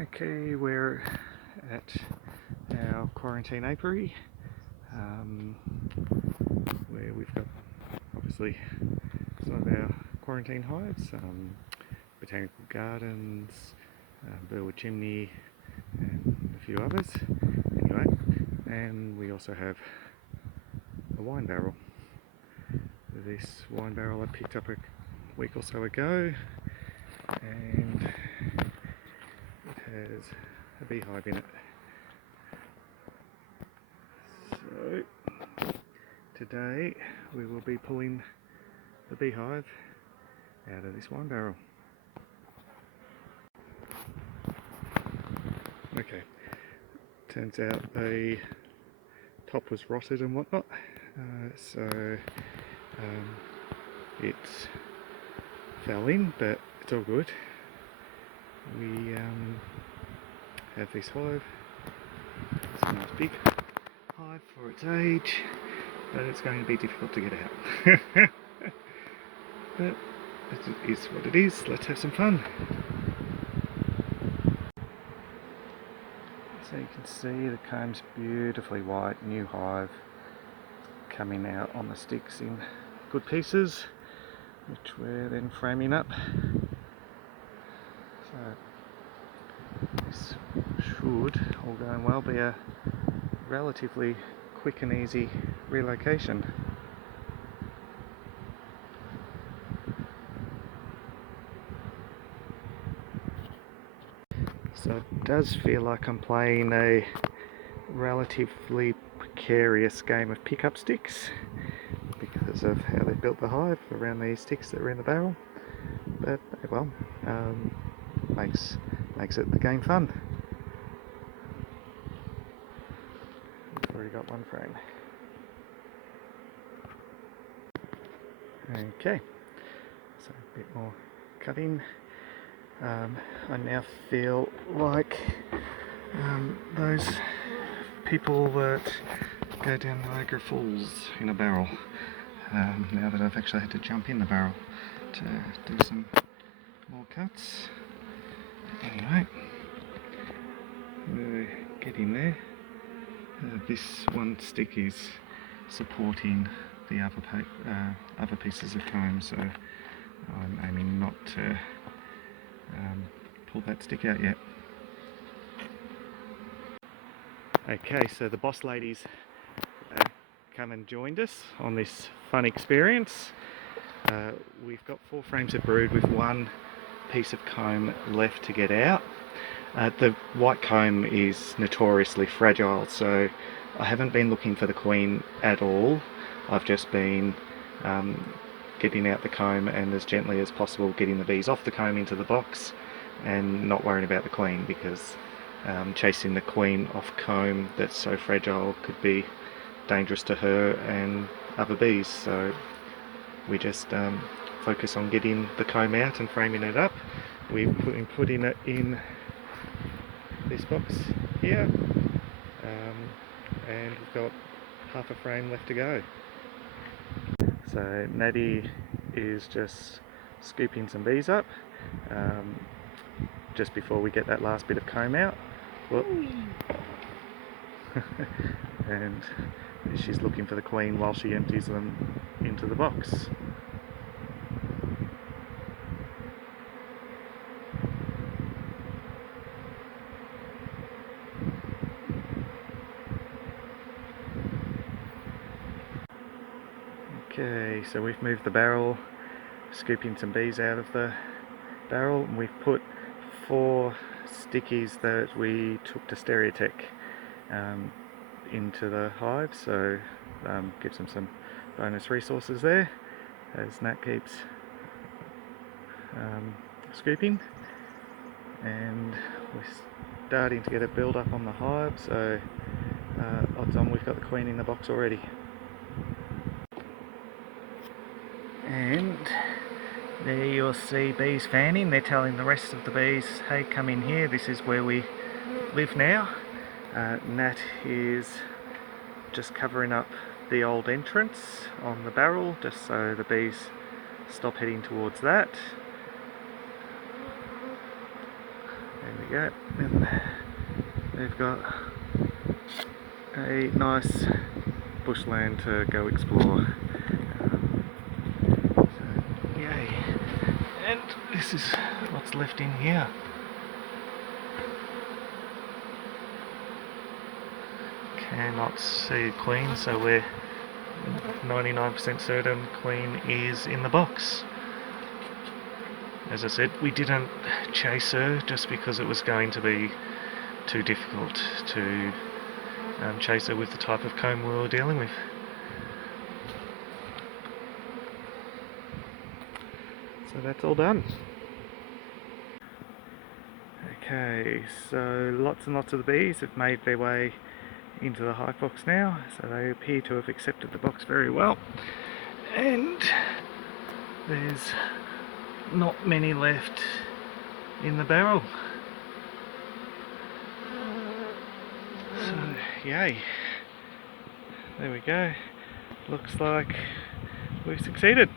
Okay, we're at our quarantine apiary, where we've got obviously some of our quarantine hives, botanical gardens, Burwood chimney, and a few others. Anyway, and we also have a wine barrel. This wine barrel I picked up a week or so ago, and it has a beehive in it. So today we will be pulling the beehive out of this wine barrel. Okay, turns out the top was rotted and whatnot, so it fell in, but it's all good. We have this hive. It's a nice big hive for its age, but it's going to be difficult to get out. But it is what it is. Let's have some fun. So you can see the comb's beautifully white, new hive coming out on the sticks in good pieces, which we're then framing up. So this should, all going well, be a relatively quick and easy relocation. So it does feel like I'm playing a relatively precarious game of pickup sticks because of how they built the hive around these sticks that are in the barrel, but well, makes it the game fun. I've already got one frame. Okay, so a bit more cutting. I now feel like those people that go down Niagara Falls in a barrel, now that I've actually had to jump in the barrel to do some more cuts. Anyway, we're getting there. This one stick is supporting the other pieces of comb, so I'm aiming not to pull that stick out yet. Okay, so the boss ladies come and joined us on this fun experience. We've got 4 frames of brood with one piece of comb left to get out. The white comb is notoriously fragile, so I haven't been looking for the queen at all. I've just been getting out the comb and as gently as possible getting the bees off the comb into the box and not worrying about the queen, because chasing the queen off comb that's so fragile could be dangerous to her and other bees. So we just focus on getting the comb out and framing it up. We've been putting it in this box here, and we've got half a frame left to go. So Natty is just scooping some bees up just before we get that last bit of comb out. And she's looking for the queen while she empties them into the box. Okay, so we've moved the barrel, scooping some bees out of the barrel, and we've put 4 stickies that we took to Stereotech into the hive, so gives them some bonus resources there as Nat keeps scooping. And we're starting to get a build up on the hive, so odds on we've got the queen in the box already. And there you'll see bees fanning. They're telling the rest of the bees, hey, come in here, this is where we live now. Nat is just covering up the old entrance on the barrel just so the bees stop heading towards that. And There we go. And they've got a nice bushland to go explore. So, yay. And this is what's left in here. Cannot see Queen, so we're 99% certain Queen is in the box. As I said, we didn't chase her just because it was going to be too difficult to chase her with the type of comb we were dealing with. So that's all done. Okay, so lots and lots of the bees have made their way into the hive box now, so they appear to have accepted the box very well. And there's not many left in the barrel. So, yay. There we go. Looks like we've succeeded.